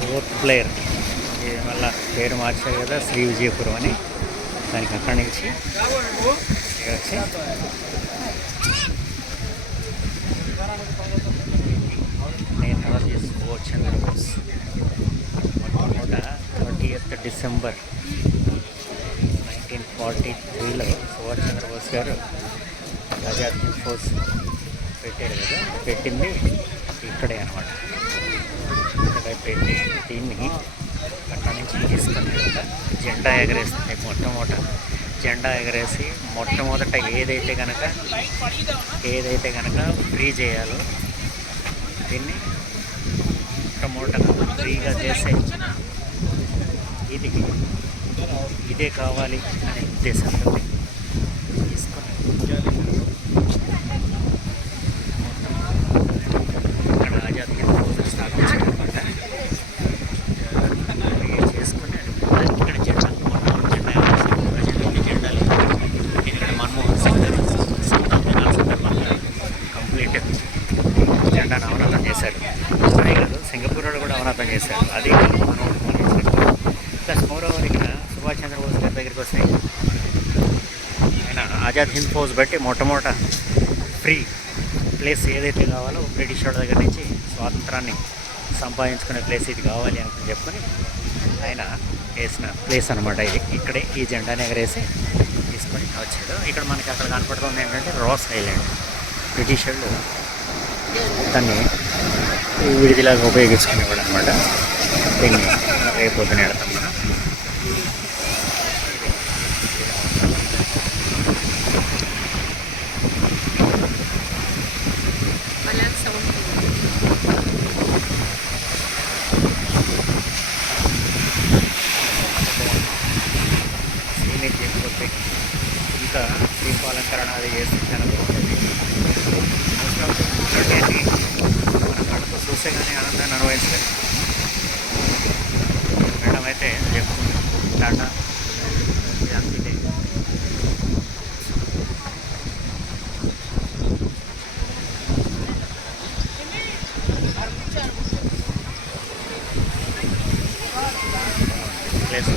Fourth player మళ్ళీ పేరు మార్చారు కదా, శ్రీ విజయపురం అని. దానికి అక్కడి నుంచి వచ్చి నేతాజీ సుభాష్ చంద్రబోస్ మొట్టమొదట 30th డిసెంబర్ 1943లో సుభాష్ చంద్రబోస్ గారు ఆజాద్ హింద్ ఫోర్స్ పెట్టారు కదా, పెట్టింది ఇక్కడే అనమాట. ఇక్కడ పెట్టి దీన్ని అక్కడి నుంచి తీసుకొని జెండా ఎగరేస్తుంది. మొట్టమొదట జెండా ఎగరేసి మొట్టమొదట ఏదైతే కనుక ఫ్రీ చేయాలో దీన్ని మొట్టమొదట ఫ్రీగా చేసే ఇదే కావాలి అనే ఉద్దేశంతో తీసుకొని ఇక్కడ ఆజాద్ హింద్ ఫోర్స్ స్థాపించారనమాట. చేసుకుని ఇక్కడ జెండా ఇక్కడ మన్మోహన్ సింగ్ గారు సందర్భంగా కంప్లీట్ జెండాను అవనతం చేశారు. అదే కాదు, సింగపూర్ కూడా అవనతం చేశారు. అది ప్లస్ మోరోవర్ ఇక్కడ సుభాష్ చంద్రబోస్ గారి దగ్గరికి వస్తే ఆయన ఆజాద్ హింద్ ఫౌజ్ బట్టి మొట్టమొదట ఫ్రీ ప్లేస్ ఏదైతే కావాలో బ్రిటిష్ వాళ్ళ దగ్గర నుంచి స్వాతంత్రాన్ని సంపాదించుకునే ప్లేస్ ఇది కావాలి అని చెప్పుకొని ఆయన వేసిన ప్లేస్ అనమాట ఇది. ఇక్కడే ఈ జెండాని ఎగరేసి తీసుకొని వచ్చాడు. ఇక్కడ మనకి అక్కడ కనపడుతుంది ఏంటంటే రాస్ ఐలాండ్. బ్రిటిష్ వాళ్ళు దాన్ని విడిదిలాగా ఉపయోగించుకునేవాడు అనమాట. దీన్ని రేపొద్దున వెళ్తాం మనం. చేయకపోతే ఇంకా దీపాలంకరణ అది చేస్తే చాలా బాగుంటుంది. మోస్ట్ ఆఫ్ మన కళ్ళతో చూసే కానీ ఆనందాన్ని అనుభవించలేదు. మేడం అయితే చెప్తుంది టాటా అంతే. ప్లేస్